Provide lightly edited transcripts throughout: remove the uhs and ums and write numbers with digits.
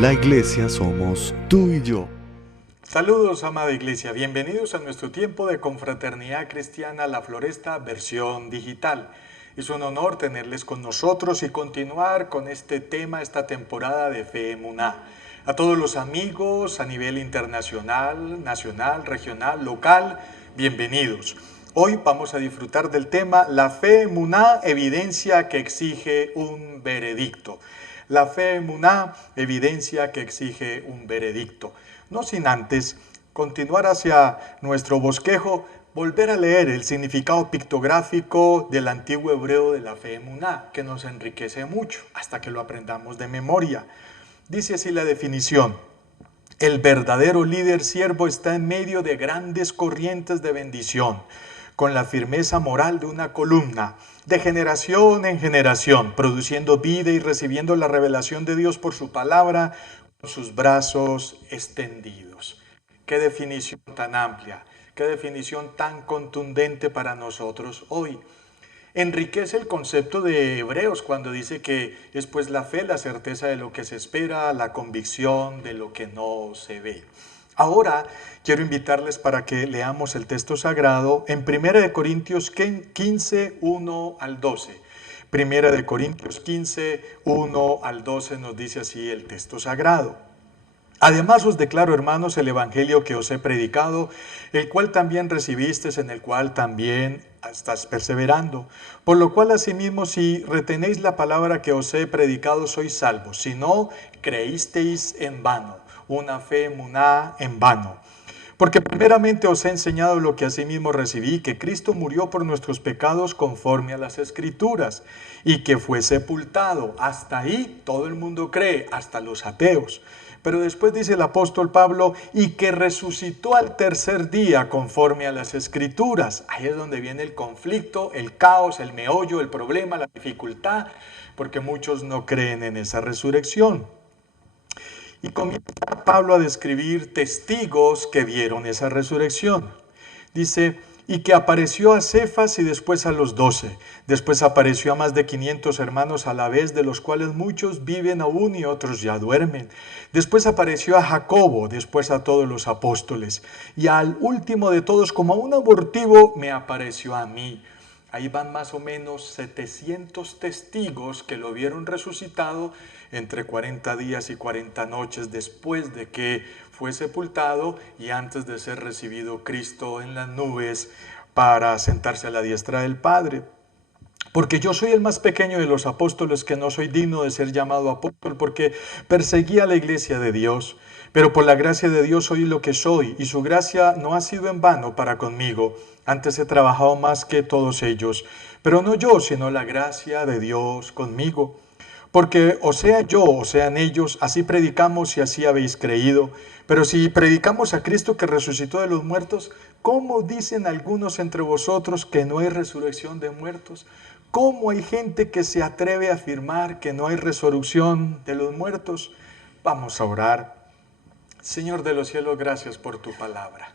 La iglesia somos tú y yo. Saludos, amada iglesia, bienvenidos a nuestro tiempo de confraternidad cristiana La Floresta versión digital. Es un honor tenerles con nosotros y continuar con este tema, esta temporada de Fe Emuná. A todos los amigos a nivel internacional, nacional, regional, local, bienvenidos. Hoy vamos a disfrutar del tema La Fe Emuná, evidencia que exige un veredicto. La Fe Emuná, evidencia que exige un veredicto. No sin antes continuar hacia nuestro bosquejo, volver a leer el significado pictográfico del antiguo hebreo de la Fe Emuná, que nos enriquece mucho hasta que lo aprendamos de memoria. Dice así la definición: el verdadero líder siervo está en medio de grandes corrientes de bendición, con la firmeza moral de una columna, de generación en generación, produciendo vida y recibiendo la revelación de Dios por su palabra, con sus brazos extendidos. Qué definición tan amplia, qué definición tan contundente para nosotros hoy. Enriquece el concepto de Hebreos cuando dice que es pues la fe, la certeza de lo que se espera, la convicción de lo que no se ve. Ahora quiero invitarles para que leamos el texto sagrado en 1 Corintios 15, 1 al 12. 1 Corintios 15, 1 al 12 nos dice así el texto sagrado. Además os declaro, hermanos, el evangelio que os he predicado, el cual también recibisteis, en el cual también estás perseverando. Por lo cual, asimismo, si retenéis la palabra que os he predicado, sois salvos. Si no, creísteis en vano, una fe emuná en vano. Porque primeramente os he enseñado lo que asimismo recibí, que Cristo murió por nuestros pecados conforme a las Escrituras, y que fue sepultado. Hasta ahí todo el mundo cree, hasta los ateos. Pero después dice el apóstol Pablo, y que resucitó al tercer día conforme a las Escrituras. Ahí es donde viene el conflicto, el caos, el meollo, el problema, la dificultad, porque muchos no creen en esa resurrección. Y comienza Pablo a describir testigos que vieron esa resurrección. Dice, y que apareció a Cefas y después a los 12. Después apareció a más de 500 hermanos a la vez, de los cuales muchos viven aún y otros ya duermen. Después apareció a Jacobo, después a todos los apóstoles. Y al último de todos, como a un abortivo, me apareció a mí. Ahí van más o menos 700 testigos que lo vieron resucitado entre 40 días y 40 noches después de que fue sepultado y antes de ser recibido Cristo en las nubes para sentarse a la diestra del Padre. Porque yo soy el más pequeño de los apóstoles, que no soy digno de ser llamado apóstol, porque perseguí a la iglesia de Dios. Pero por la gracia de Dios soy lo que soy, y su gracia no ha sido en vano para conmigo. Antes he trabajado más que todos ellos, pero no yo, sino la gracia de Dios conmigo. Porque o sea yo, o sean ellos, así predicamos y así habéis creído. Pero si predicamos a Cristo que resucitó de los muertos, ¿cómo dicen algunos entre vosotros que no hay resurrección de muertos? ¿Cómo hay gente que se atreve a afirmar que no hay resurrección de los muertos? Vamos a orar. Señor de los cielos, gracias por tu palabra.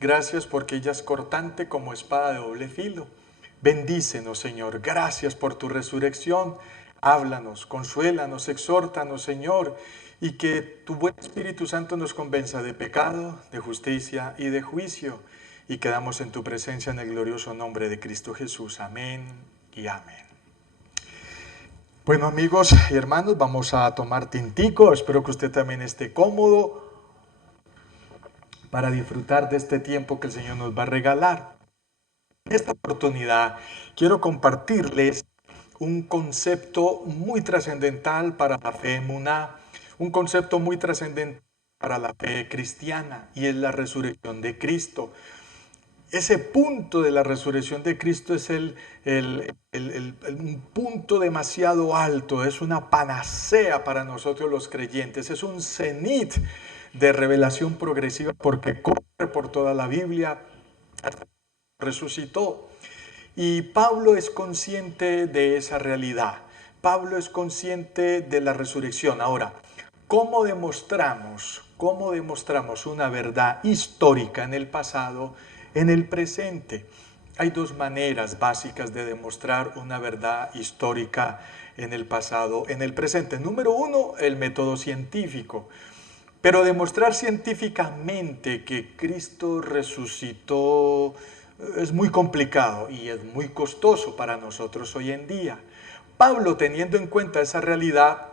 Gracias porque ella es cortante como espada de doble filo. Bendícenos, Señor. Gracias por tu resurrección. Háblanos, consuélanos, exhórtanos, Señor, y que tu buen Espíritu Santo nos convenza de pecado, de justicia y de juicio. Y quedamos en tu presencia en el glorioso nombre de Cristo Jesús. Amén y amén. Bueno, amigos y hermanos, vamos a tomar tintico. Espero que usted también esté cómodo para disfrutar de este tiempo que el Señor nos va a regalar. En esta oportunidad quiero compartirles un concepto muy trascendental para la fe emuná, un concepto muy trascendental para la fe cristiana, y es la resurrección de Cristo. Ese punto de la resurrección de Cristo es un punto demasiado alto, es una panacea para nosotros los creyentes, es un cenit de revelación progresiva porque corre por toda la Biblia, resucitó. Y Pablo es consciente de esa realidad. Pablo es consciente de la resurrección. Ahora, ¿cómo demostramos una verdad histórica en el pasado, en el presente? Hay dos maneras básicas de demostrar una verdad histórica en el pasado, en el presente. Número uno, el método científico. Pero demostrar científicamente que Cristo resucitó es muy complicado y es muy costoso para nosotros hoy en día. Pablo, teniendo en cuenta esa realidad,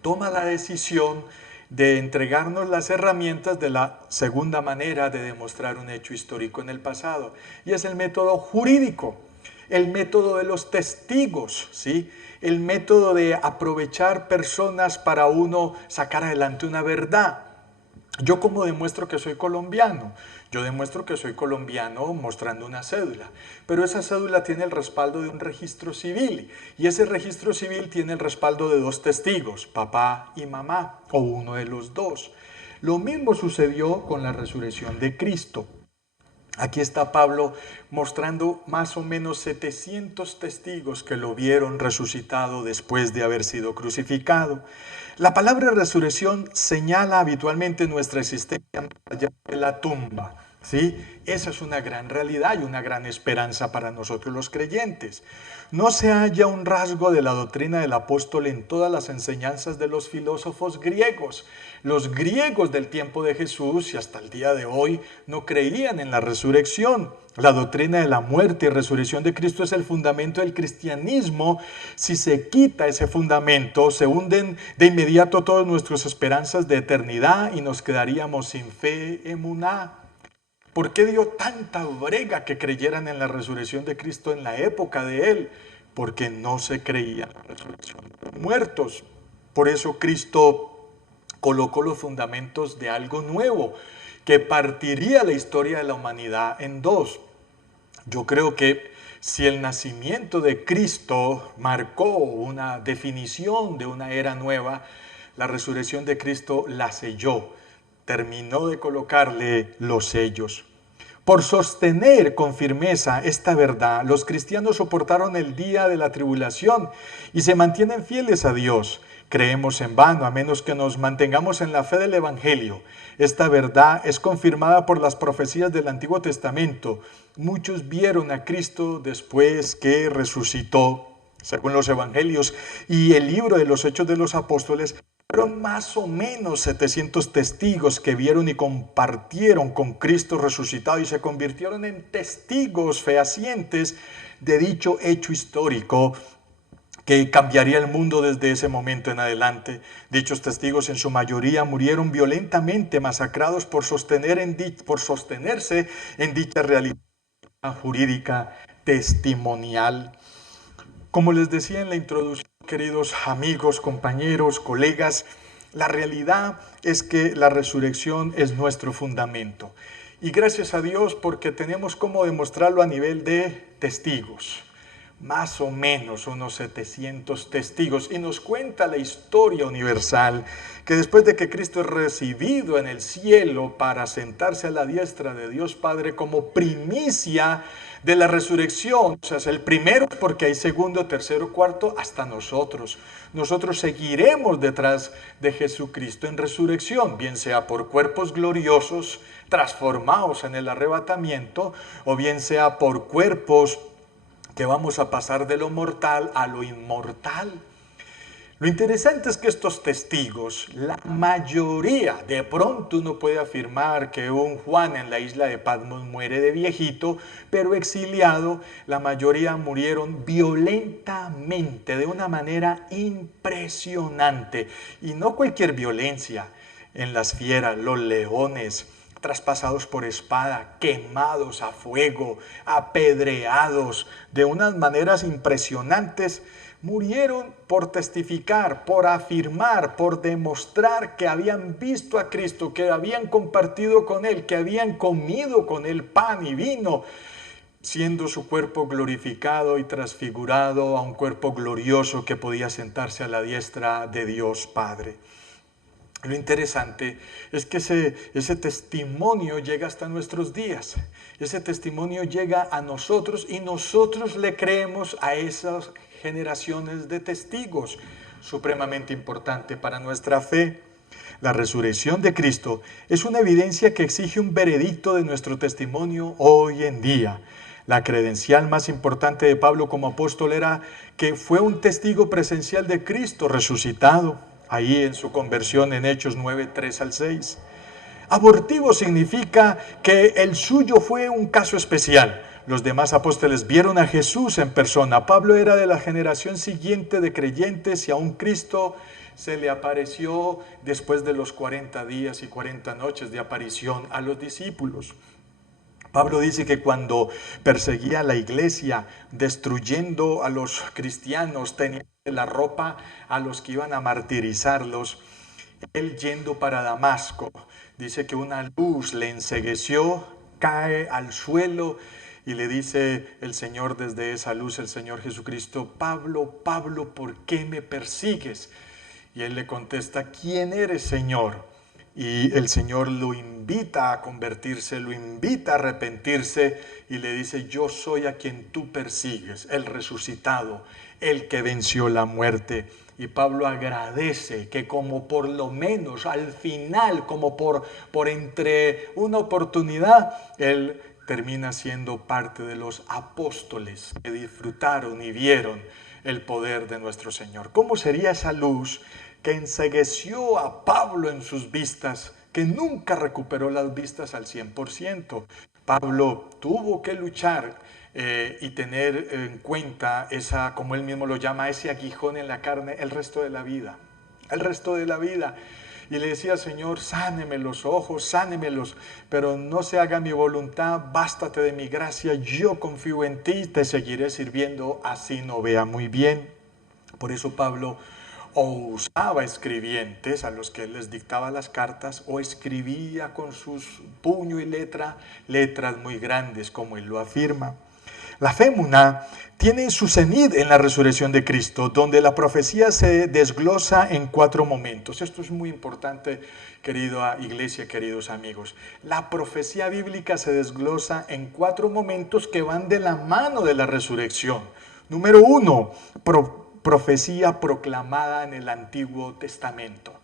toma la decisión de entregarnos las herramientas de la segunda manera de demostrar un hecho histórico en el pasado, y es el método jurídico, el método de los testigos, ¿sí? El método de aprovechar personas para uno sacar adelante una verdad. ¿Yo cómo demuestro que soy colombiano? Yo demuestro que soy colombiano mostrando una cédula, pero esa cédula tiene el respaldo de un registro civil y ese registro civil tiene el respaldo de dos testigos, papá y mamá, o uno de los dos. Lo mismo sucedió con la resurrección de Cristo. Aquí está Pablo mostrando más o menos 700 testigos que lo vieron resucitado después de haber sido crucificado. La palabra resurrección señala habitualmente nuestra existencia allá de la tumba. ¿Sí? Esa es una gran realidad y una gran esperanza para nosotros los creyentes. No se halla un rasgo de la doctrina del apóstol en todas las enseñanzas de los filósofos griegos. Los griegos del tiempo de Jesús y hasta el día de hoy no creían en la resurrección. La doctrina de la muerte y resurrección de Cristo es el fundamento del cristianismo. Si se quita ese fundamento, se hunden de inmediato todas nuestras esperanzas de eternidad y nos quedaríamos sin fe, emuná. ¿Por qué dio tanta brega que creyeran en la resurrección de Cristo en la época de Él? Porque no se creía en la resurrección de los muertos. Por eso Cristo colocó los fundamentos de algo nuevo, que partiría la historia de la humanidad en dos. Yo creo que si el nacimiento de Cristo marcó una definición de una era nueva, la resurrección de Cristo la selló, terminó de colocarle los sellos. Por sostener con firmeza esta verdad, los cristianos soportaron el día de la tribulación y se mantienen fieles a Dios. Creemos en vano, a menos que nos mantengamos en la fe del Evangelio. Esta verdad es confirmada por las profecías del Antiguo Testamento. Muchos vieron a Cristo después que resucitó, según los Evangelios, y el libro de los Hechos de los Apóstoles. Fueron más o menos 700 testigos que vieron y compartieron con Cristo resucitado y se convirtieron en testigos fehacientes de dicho hecho histórico que cambiaría el mundo desde ese momento en adelante. Dichos testigos en su mayoría murieron violentamente masacrados por sostenerse en dicha realidad jurídica testimonial. Como les decía en la introducción, queridos amigos, compañeros, colegas, la realidad es que la resurrección es nuestro fundamento. Y gracias a Dios porque tenemos cómo demostrarlo a nivel de testigos. Más o menos unos 700 testigos. Y nos cuenta la historia universal que después de que Cristo es recibido en el cielo para sentarse a la diestra de Dios Padre como primicia de la resurrección, o sea, es el primero porque hay segundo, tercero, cuarto, hasta nosotros. Nosotros seguiremos detrás de Jesucristo en resurrección, bien sea por cuerpos gloriosos transformados en el arrebatamiento, o bien sea por cuerpos que vamos a pasar de lo mortal a lo inmortal. Lo interesante es que estos testigos, la mayoría, de pronto uno puede afirmar que un Juan en la isla de Patmos muere de viejito, pero exiliado, la mayoría murieron violentamente, de una manera impresionante. Y no cualquier violencia, en las fieras, los leones, traspasados por espada, quemados a fuego, apedreados, de unas maneras impresionantes. Murieron por testificar, por afirmar, por demostrar que habían visto a Cristo, que habían compartido con Él, que habían comido con Él pan y vino, siendo su cuerpo glorificado y transfigurado a un cuerpo glorioso que podía sentarse a la diestra de Dios Padre. Lo interesante es que ese testimonio llega hasta nuestros días. Ese testimonio llega a nosotros y nosotros le creemos a esas generaciones de testigos, supremamente importante para nuestra fe. La resurrección de Cristo es una evidencia que exige un veredicto de nuestro testimonio hoy en día. La credencial más importante de Pablo como apóstol era que fue un testigo presencial de Cristo resucitado, ahí en su conversión en Hechos 9, 3 al 6. Abortivo significa que el suyo fue un caso especial. Los demás apóstoles vieron a Jesús en persona. Pablo era de la generación siguiente de creyentes y aún Cristo se le apareció después de los 40 días y 40 noches de aparición a los discípulos. Pablo dice que cuando perseguía a la iglesia, destruyendo a los cristianos, tenía la ropa a los que iban a martirizarlos. Él yendo para Damasco, dice que una luz le encegueció, cae al suelo y le dice el Señor desde esa luz, el Señor Jesucristo: Pablo, Pablo, ¿por qué me persigues? Y él le contesta: ¿quién eres, Señor? Y el Señor lo invita a convertirse, lo invita a arrepentirse y le dice: yo soy a quien tú persigues, el resucitado, el que venció la muerte. Y Pablo agradece que como por lo menos al final, como por entre una oportunidad, él termina siendo parte de los apóstoles que disfrutaron y vieron el poder de nuestro Señor. ¿Cómo sería esa luz que encegueció a Pablo en sus vistas, que nunca recuperó las vistas al 100%? Pablo tuvo que luchar y tener en cuenta esa, como él mismo lo llama, ese aguijón en la carne el resto de la vida. El resto de la vida. Y le decía: Señor, sáneme los ojos, sánemelos, pero no se haga mi voluntad, bástate de mi gracia, yo confío en ti, te seguiré sirviendo, así no vea muy bien. Por eso Pablo o usaba escribientes a los que él les dictaba las cartas, o escribía con sus puño y letra, letras muy grandes, como él lo afirma. La fémuna tiene su cenit en la resurrección de Cristo, donde la profecía se desglosa en 4 momentos. Esto es muy importante, querida iglesia, queridos amigos. La profecía bíblica se desglosa en 4 momentos que van de la mano de la resurrección. Número 1, profecía proclamada en el Antiguo Testamento.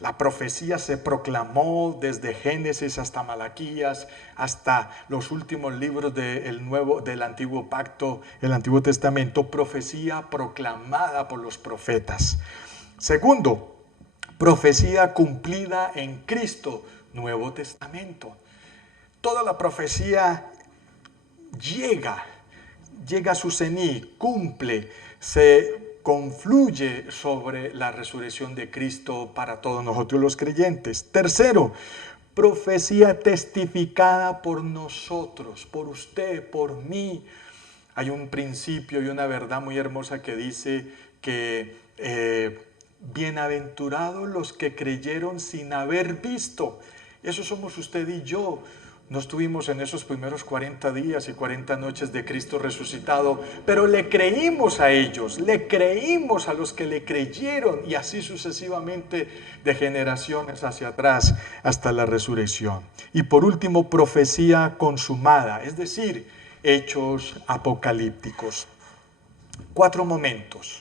La profecía se proclamó desde Génesis hasta Malaquías, hasta los últimos libros del Antiguo Pacto, el Antiguo Testamento, profecía proclamada por los profetas. Segundo, profecía cumplida en Cristo, Nuevo Testamento. Toda la profecía llega a su cenit, cumple, se confluye sobre la resurrección de Cristo para todos nosotros los creyentes. Tercero, profecía testificada por nosotros, por usted, por mí. Hay un principio y una verdad muy hermosa que dice que bienaventurados los que creyeron sin haber visto. Eso somos usted y yo. No estuvimos en esos primeros 40 días y 40 noches de Cristo resucitado, pero le creímos a ellos, le creímos a los que le creyeron, y así sucesivamente de generaciones hacia atrás hasta la resurrección. Y por último, profecía consumada, es decir, hechos apocalípticos. 4 momentos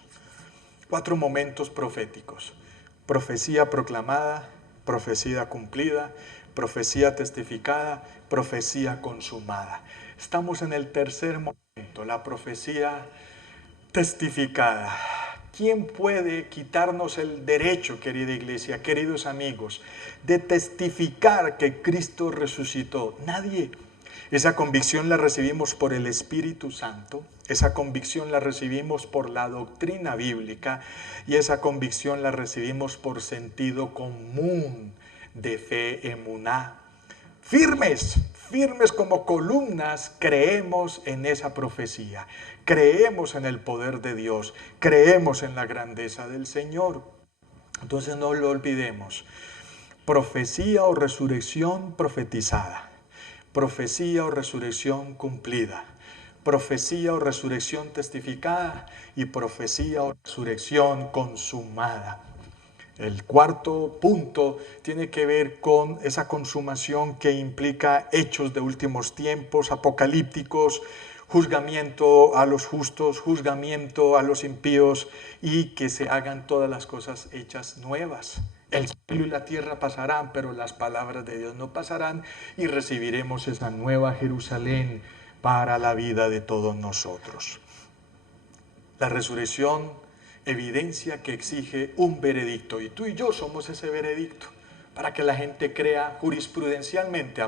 proféticos: profecía proclamada, profecía cumplida, profecía testificada, profecía consumada. Estamos en el tercer momento, la profecía testificada. ¿Quién puede quitarnos el derecho, querida iglesia, queridos amigos, de testificar que Cristo resucitó? Nadie. Esa convicción la recibimos por el Espíritu Santo, esa convicción la recibimos por la doctrina bíblica y esa convicción la recibimos por sentido común de fe emuná. Firmes como columnas, creemos en esa profecía, creemos en el poder de Dios, creemos en la grandeza del Señor. Entonces no lo olvidemos: profecía o resurrección profetizada, profecía o resurrección cumplida, profecía o resurrección testificada y profecía o resurrección consumada. El cuarto punto tiene que ver con esa consumación que implica hechos de últimos tiempos, apocalípticos, juzgamiento a los justos, juzgamiento a los impíos, y que se hagan todas las cosas hechas nuevas. El cielo y la tierra pasarán, pero las palabras de Dios no pasarán, y recibiremos esa nueva Jerusalén para la vida de todos nosotros. La resurrección evidencia que exige un veredicto y tú y yo somos ese veredicto para que la gente crea jurisprudencialmente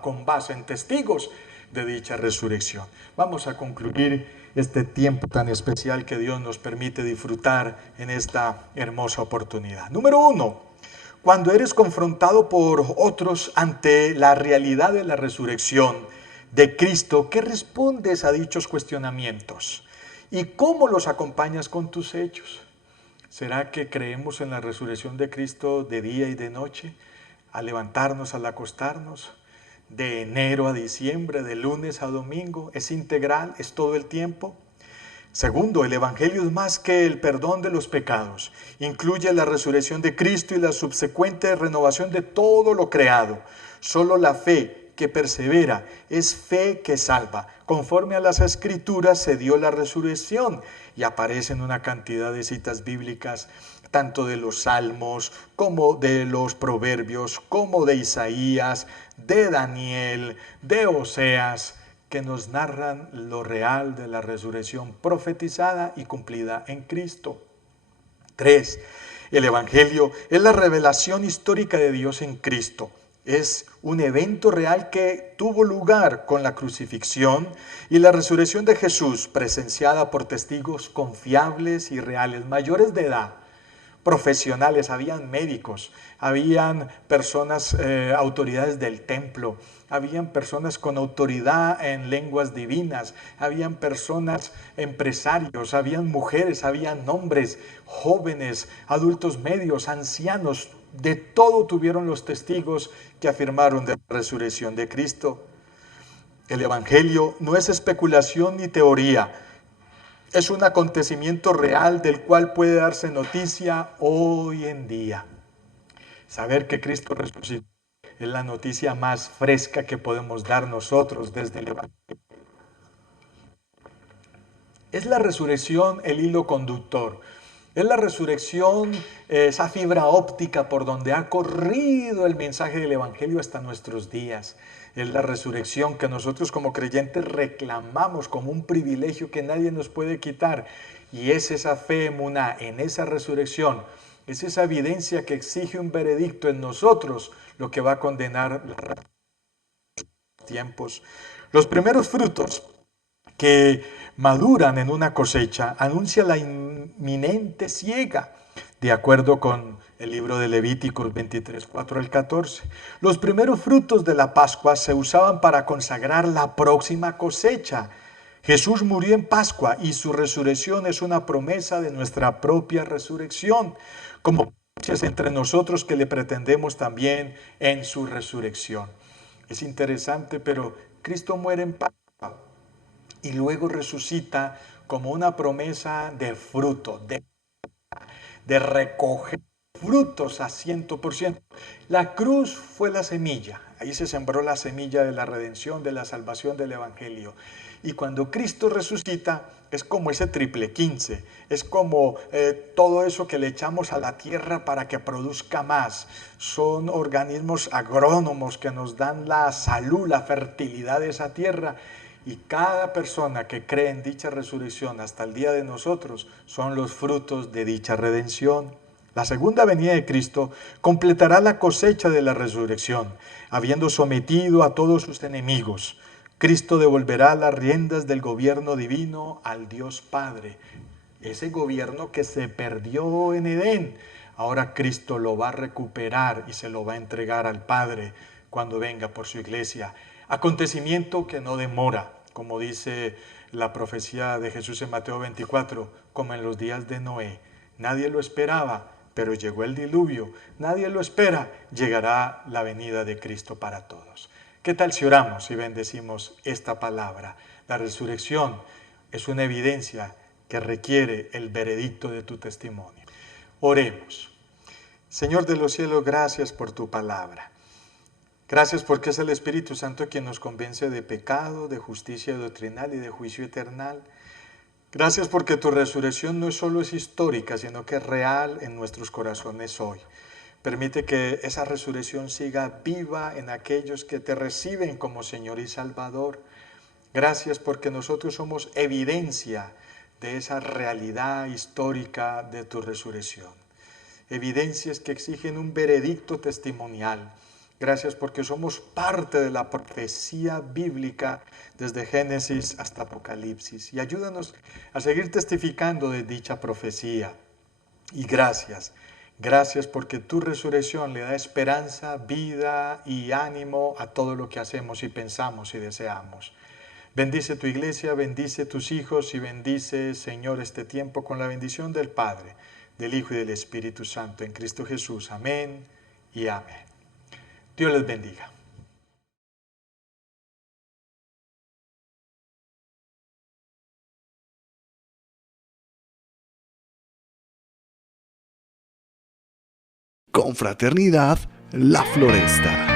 con base en testigos de dicha resurrección. Vamos a concluir este tiempo tan especial que Dios nos permite disfrutar en esta hermosa oportunidad. Número 1, cuando eres confrontado por otros ante la realidad de la resurrección de Cristo, ¿qué respondes a dichos cuestionamientos? ¿Y cómo los acompañas con tus hechos? ¿Será que creemos en la resurrección de Cristo de día y de noche? Al levantarnos, al acostarnos, de enero a diciembre, de lunes a domingo, ¿es integral? ¿Es todo el tiempo? Segundo, el Evangelio es más que el perdón de los pecados. Incluye la resurrección de Cristo y la subsecuente renovación de todo lo creado. Solo la fe que persevera es fe que salva. Conforme a las Escrituras se dio la resurrección y aparecen una cantidad de citas bíblicas, tanto de los Salmos como de los Proverbios, como de Isaías, de Daniel, de Oseas, que nos narran lo real de la resurrección profetizada y cumplida en Cristo. 3. El Evangelio es la revelación histórica de Dios en Cristo. Es un evento real que tuvo lugar con la crucifixión y la resurrección de Jesús, presenciada por testigos confiables y reales, mayores de edad, profesionales, habían médicos, habían personas, autoridades del templo, habían personas con autoridad en lenguas divinas, habían personas empresarios, habían mujeres, habían hombres, jóvenes, adultos medios, ancianos, de todo tuvieron los testigos que afirmaron de la resurrección de Cristo. El Evangelio no es especulación ni teoría, es un acontecimiento real del cual puede darse noticia hoy en día. Saber que Cristo resucitó es la noticia más fresca que podemos dar nosotros desde el Evangelio. Es la resurrección el hilo conductor. Es la resurrección, esa fibra óptica por donde ha corrido el mensaje del Evangelio hasta nuestros días. Es la resurrección que nosotros como creyentes reclamamos como un privilegio que nadie nos puede quitar. Y es esa fe emuná en esa resurrección, es esa evidencia que exige un veredicto en nosotros lo que va a condenar los tiempos. Los primeros frutos que maduran en una cosecha anuncia la inminente siega, de acuerdo con el libro de Levíticos 23, 4 al 14. Los primeros frutos de la Pascua se usaban para consagrar la próxima cosecha. Jesús murió en Pascua y su resurrección es una promesa de nuestra propia resurrección, como entre nosotros que le pretendemos también en su resurrección. Es interesante, pero Cristo muere en Pascua y luego resucita como una promesa de fruto, de recoger frutos a 100%. La cruz fue la semilla, ahí se sembró la semilla de la redención, de la salvación del Evangelio. Y cuando Cristo resucita, es como ese triple 15, es como todo eso que le echamos a la tierra para que produzca más. Son organismos agrónomos que nos dan la salud, la fertilidad de esa tierra. Y cada persona que cree en dicha resurrección hasta el día de nosotros son los frutos de dicha redención. La segunda venida de Cristo completará la cosecha de la resurrección, habiendo sometido a todos sus enemigos. Cristo devolverá las riendas del gobierno divino al Dios Padre. Ese gobierno que se perdió en Edén, ahora Cristo lo va a recuperar y se lo va a entregar al Padre cuando venga por su iglesia. Acontecimiento que no demora, como dice la profecía de Jesús en Mateo 24, como en los días de Noé. Nadie lo esperaba, pero llegó el diluvio. Nadie lo espera, llegará la venida de Cristo para todos. ¿Qué tal si oramos y bendecimos esta palabra? La resurrección es una evidencia que requiere el veredicto de tu testimonio. Oremos. Señor de los cielos, gracias por tu palabra. Gracias porque es el Espíritu Santo quien nos convence de pecado, de justicia doctrinal y de juicio eternal. Gracias porque tu resurrección no solo es histórica, sino que es real en nuestros corazones hoy. Permite que esa resurrección siga viva en aquellos que te reciben como Señor y Salvador. Gracias porque nosotros somos evidencia de esa realidad histórica de tu resurrección. Evidencias que exigen un veredicto testimonial. Gracias porque somos parte de la profecía bíblica desde Génesis hasta Apocalipsis. Y ayúdanos a seguir testificando de dicha profecía. Y gracias, gracias porque tu resurrección le da esperanza, vida y ánimo a todo lo que hacemos y pensamos y deseamos. Bendice tu iglesia, bendice tus hijos y bendice, Señor, este tiempo con la bendición del Padre, del Hijo y del Espíritu Santo en Cristo Jesús. Amén y amén. Dios les bendiga. Confraternidad La Floresta.